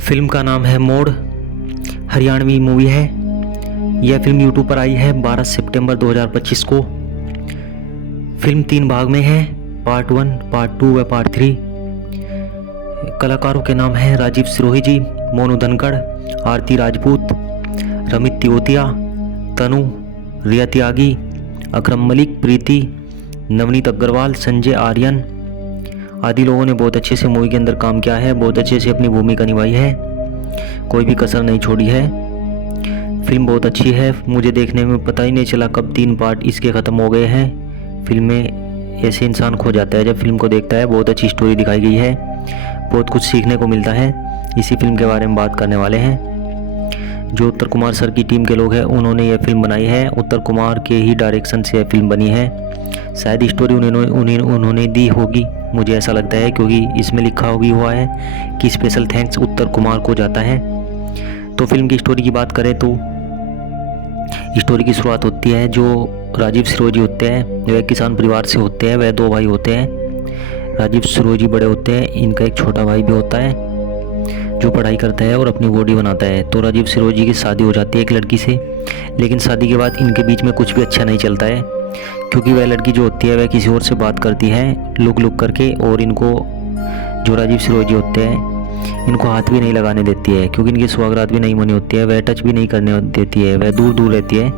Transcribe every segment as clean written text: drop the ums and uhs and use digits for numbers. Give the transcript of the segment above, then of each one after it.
Film का नाम है मोड़। हरियाणवी मूवी है। यह फिल्म यूट्यूब पर आई है 12 सितंबर 2025 को। फिल्म 3 भाग में है, पार्ट 1, पार्ट 2 व पार्ट 3। कलाकारों के नाम हैं राजीव सिरोही जी, मोनू धनखड़, आरती राजपूत, रमित तिवोतिया, तनु, रिया त्यागी, अकरम मलिक, प्रीति, नवनीत अग्रवाल, संजय आर्यन आदि लोगों ने बहुत अच्छे से मूवी के अंदर काम किया है। बहुत अच्छे से अपनी भूमिका निभाई है, कोई भी कसर नहीं छोड़ी है। फिल्म बहुत अच्छी है। मुझे देखने में पता ही नहीं चला कब 3 पार्ट इसके ख़त्म हो गए हैं। फिल्म में ऐसे इंसान खो जाता है जब फिल्म को देखता है। बहुत अच्छी स्टोरी दिखाई गई है, बहुत कुछ सीखने को मिलता है। इसी फिल्म के बारे में बात करने वाले हैं। जो उत्तर कुमार सर की टीम के लोग हैं उन्होंने यह फिल्म बनाई है। उत्तर कुमार के ही डायरेक्शन से यह फिल्म बनी है। शायद स्टोरी उन्होंने दी होगी, मुझे ऐसा लगता है, क्योंकि इसमें लिखा भी हुआ है कि स्पेशल थैंक्स उत्तर कुमार को जाता है। तो फिल्म की स्टोरी की बात करें तो स्टोरी की शुरुआत होती है, जो राजीव सिरोही जी होते हैं वह किसान परिवार से होते हैं। वह 2 भाई होते हैं। राजीव सिरोही जी बड़े होते हैं, इनका एक छोटा भाई भी होता है जो पढ़ाई करता है और अपनी बॉडी बनाता है। तो राजीव सिरोही जी की शादी हो जाती है एक लड़की से, लेकिन शादी के बाद इनके बीच में कुछ भी अच्छा नहीं चलता है, क्योंकि वह लड़की जो होती है वह किसी और से बात करती है लुक लुक करके, और इनको जो राजीव सिरोही जी होते हैं इनको हाथ भी नहीं लगाने देती है, क्योंकि इनकी सुहागरात भी नहीं मनी होती है। वह टच भी नहीं करने देती है, वह दूर दूर रहती है,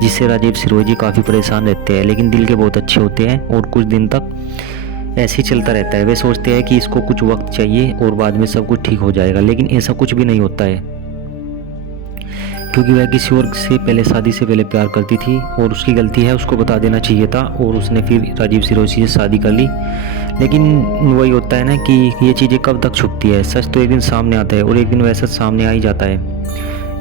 जिससे राजीव सिरोही जी काफ़ी परेशान रहते हैं। लेकिन दिल के बहुत अच्छे होते हैं और कुछ दिन तक ऐसे ही चलता रहता है। वे सोचते हैं कि इसको कुछ वक्त चाहिए और बाद में सब कुछ ठीक हो जाएगा, लेकिन ऐसा कुछ भी नहीं होता है, क्योंकि वह किसी और से पहले, शादी से पहले प्यार करती थी और उसकी गलती है, उसको बता देना चाहिए था, और उसने फिर राजीव सिरोही से शादी कर ली। लेकिन वही होता है ना कि ये चीज़ें कब तक छुपती है। सच तो एक दिन सामने आता है और एक दिन वह सच सामने आ ही जाता है।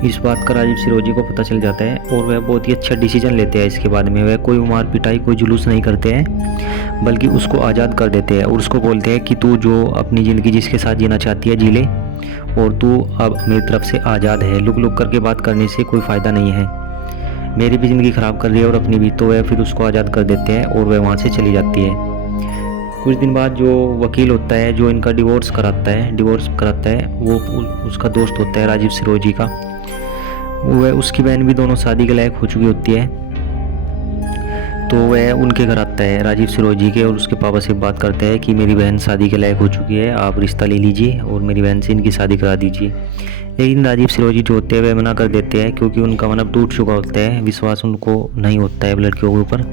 इस बात का राजीव सिरोही जी को पता चल जाता है और वह बहुत ही अच्छा डिसीजन लेते हैं इसके बारे में। वह कोई मार पिटाई, कोई जुलूस नहीं करते हैं, बल्कि उसको आज़ाद कर देते हैं और उसको बोलते हैं कि तू जो अपनी ज़िंदगी जिसके साथ जीना चाहती है जी ले, और तू अब मेरी तरफ से आज़ाद है। लुक लुक करके बात करने से कोई फ़ायदा नहीं है, मेरी भी ज़िंदगी ख़राब कर रही है और अपनी भी। तो वह फिर उसको आज़ाद कर देते हैं और वह वहाँ से चली जाती है। कुछ दिन बाद जो वकील होता है जो इनका डिवोर्स कराता है, वो उसका दोस्त होता है राजीव सिरोही जी का। वह, उसकी बहन भी दोनों शादी के लायक हो चुकी होती है। तो वह उनके घर आता है राजीव सिरोही जी के, और उसके पापा से बात करते हैं कि मेरी बहन शादी के लायक हो चुकी है, आप रिश्ता ले लीजिए और मेरी बहन से इनकी शादी करा दीजिए। लेकिन राजीव सिरोही जी जो होते हैं वह मना कर देते हैं, क्योंकि उनका मन अब टूट चुका होता है, विश्वास उनको नहीं होता है लड़कियों के ऊपर।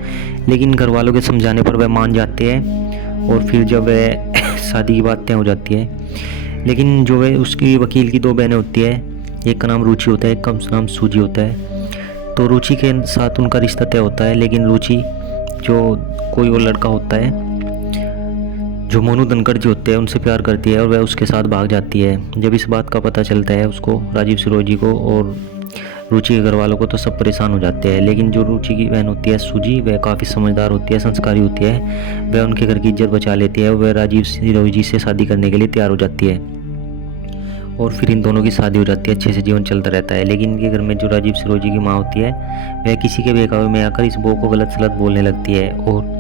लेकिन घर वालों के समझाने पर वह मान जाते हैं और फिर जब वह शादी की बात तय हो जाती है। लेकिन जो वह उसकी वकील की 2 बहनें होती है, एक का नाम रुचि होता है, एक का नाम सूजी होता है। तो रुचि के साथ उनका रिश्ता तय होता है, लेकिन रुचि जो कोई और लड़का होता है जो मोनू धनखड़ जी होते हैं उनसे प्यार करती है और वह उसके साथ भाग जाती है। जब इस बात का पता चलता है उसको, राजीव सिरोही जी को और रुचि के घर वालों को, तो सब परेशान हो जाते हैं। लेकिन जो रुचि की बहन होती है सूजी, वह काफ़ी समझदार होती है, संस्कारी होती है। वह उनके घर की इज्जत बचा लेती है और वह राजीव सिरोही जी से शादी करने के लिए तैयार हो जाती है और फिर इन दोनों की शादी हो जाती है। अच्छे से जीवन चलता रहता है। लेकिन इनके घर में जो राजीव सिरोही जी की माँ होती है वह किसी के बहकावे में आकर इस बहू को गलत सलत बोलने लगती है और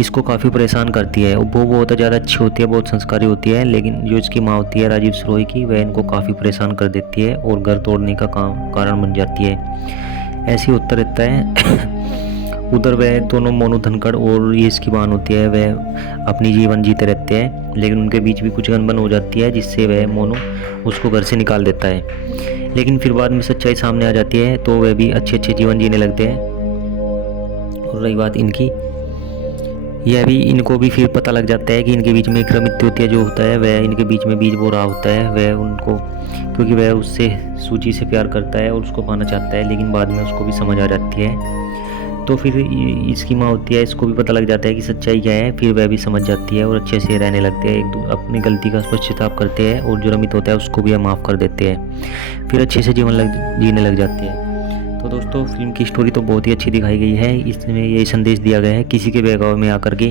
इसको काफ़ी परेशान करती है। वो बहुत ज़्यादा अच्छी होती है, बहुत संस्कारी होती है, लेकिन जो इसकी माँ होती है राजीव सिरोही की, वह इनको काफ़ी परेशान कर देती है और घर तोड़ने का कारण बन जाती है। ऐसे ही होता रहता है। उधर वह दोनों मोनू धनखड़ और ये इसकी बहन होती है, वह अपनी जीवन जीते रहते हैं, लेकिन उनके बीच भी कुछ अनबन हो जाती है, जिससे वह मोनू उसको घर से निकाल देता है। लेकिन फिर बाद में सच्चाई सामने आ जाती है, तो वह भी अच्छे जीवन जीने लगते हैं। और रही बात इनकी, यह भी, इनको भी फिर पता लग जाता है कि इनके बीच में एक रमित तिवोतिया जो होता है वह इनके बीच में बीज बो रहा होता है। वह उनको, क्योंकि वह उससे सूची से प्यार करता है और उसको पाना चाहता है, लेकिन बाद में उसको भी समझ आ जाती है। तो फिर इसकी माँ होती है, इसको भी पता लग जाता है कि सच्चाई क्या है, फिर वह भी समझ जाती है और अच्छे से रहने लगते हैं, अपनी गलती का पश्चाताप करते हैं और जो रमित होता है उसको भी माफ़ कर देते हैं, फिर अच्छे से जीवन जीने लग जाते हैं। तो दोस्तों, फिल्म की स्टोरी तो बहुत ही अच्छी दिखाई गई है। इसमें यही संदेश दिया गया है, किसी के बहकावे में आकर के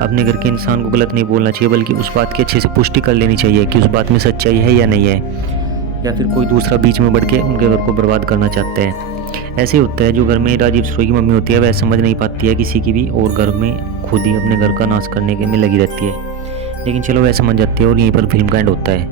अपने घर के इंसान को गलत नहीं बोलना चाहिए, बल्कि उस बात की अच्छे से पुष्टि कर लेनी चाहिए कि उस बात में सच्चाई है या नहीं है, या फिर कोई दूसरा बीच में बढ़ के उनके घर को बर्बाद करना चाहते हैं। ऐसे होता है, जो घर में राजीव सिरोही की मम्मी होती है वह समझ नहीं पाती है किसी की भी, और घर में खुद ही अपने घर का नाश करने के में लगी रहती है। लेकिन चलो वह समझ जाती है और यहीं पर फिल्म का एंड होता है।